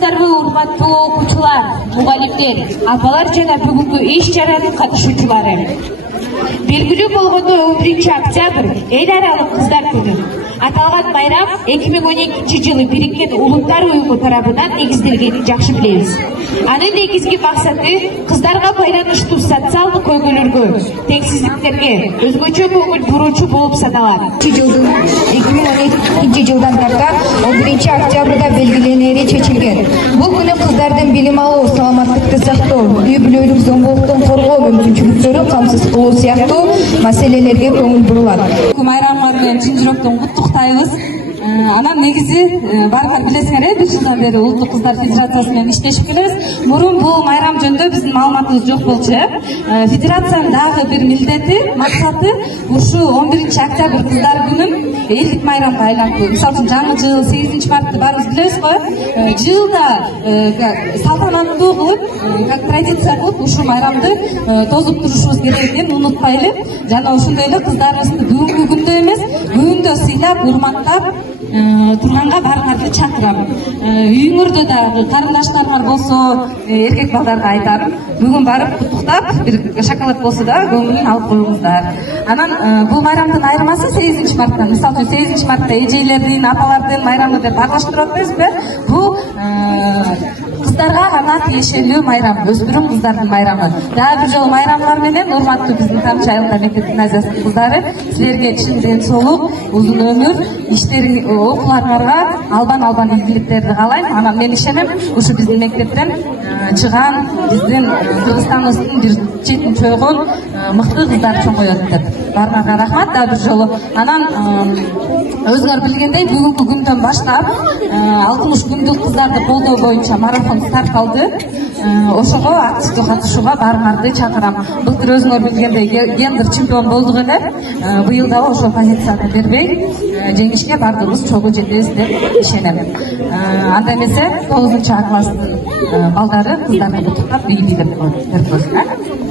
Армысыздарбы, урматтуу окуучулар, мугалимдер, апалар жана бүгүнкү иш-чаранын катышуучулары. Белгилүү болгондой 11 октябрь эл аралык кыздар күнү. Аталган байрам 2012 жылы Бириккен Улуттар уюму тарабынан негизделгенин жакшы билебиз. Анын негизги максаты кыздарга байланыштуу социалдык көйгөйлөргө, теңсиздиктерге өзгөчө көңүл буруучу болуп саналат. 2012 жылдан тарта 11 октябрда белгиленери чечилген. Бул күнү кыздардын билим алуу, саламаттыкты сактоо, үй-бүлөлүк зомбулуктан коргоо мүмкүнчүлүктөрүн камсыз кылуу сыяктуу маселелерге көңүл бурулат. Майрамга менен чын жүрөктөн куттуктайбыз. Анан негизи баарыңар билесиңер, 1 жылдан бери Улуттук кыздар федерациясы менен иштешип келебиз. Мурун бул майрам жөнүндө биздин маалыматыбыз жок болчу. Федерациянын дагы бир милдети, максаты ушу 11 октябрь кыздар күнүн элдик майрамга айлантуу. Мисалы үчүн жаңы жыл 8 мартты баарыбыз билебиз го. Жылда салтанаттуу кылып, как традиция кылып ушу майрамды тозуп турушубуз керек экенин унутпайлы. Жана ошондой эле кыздарыбызды бүгүнкү күндө эмес, бүгүндө сыйлап, урматтап турганга баарыңарды чакырам. Үйүңөрдө дагы карындаштарыңар болсо, эркек балдарга айтам, бүгүн барып куттуктап, бир шоколад болсо да көңүлүн алып коюңуздар. Анан бул майрамдын айырмасы 8 марттан. Мисалы 8 мартта эжелердин, апалардын майрамы деп аралаштырып атпайбызбы? Бул кыздарга гана тиешелүү майрам, өспүрүм кыздардын майрамы. Дагы бир жолу майрамдар менен урматтуу биздин Тамчы айылда мектептин гимназиясынын кыздары, силерге чын ден соолук, узун өмүр, иштериң, окууларыңарга албан ийгиликтерди каалайм. Анан мен ишенем, ушу биздин мектептен чыган, биздин Кыргызстаныбыздын бир четин чойгон мыкты кыздар чоңоет деп. Баарыңарга рахмат дагы бир жолу. Анан өзүңөр билгендей, бүгүнкү күндөн баштап 60 күндүк кыздарды колдоо боюнча марафон старт алды. Ошого активдүү катышууга баарыңарды чакырам. Былтыр өзүңөр билгендей гендер чемпион болдук эле. Быйыл дагы ошол позицияны бербей, жеңишке бардыгыбыз чогуу жетебиз деп ишенем. Анда эмесе 9 класстын балдары кыздарды куттуктап, бийлик берип койсун.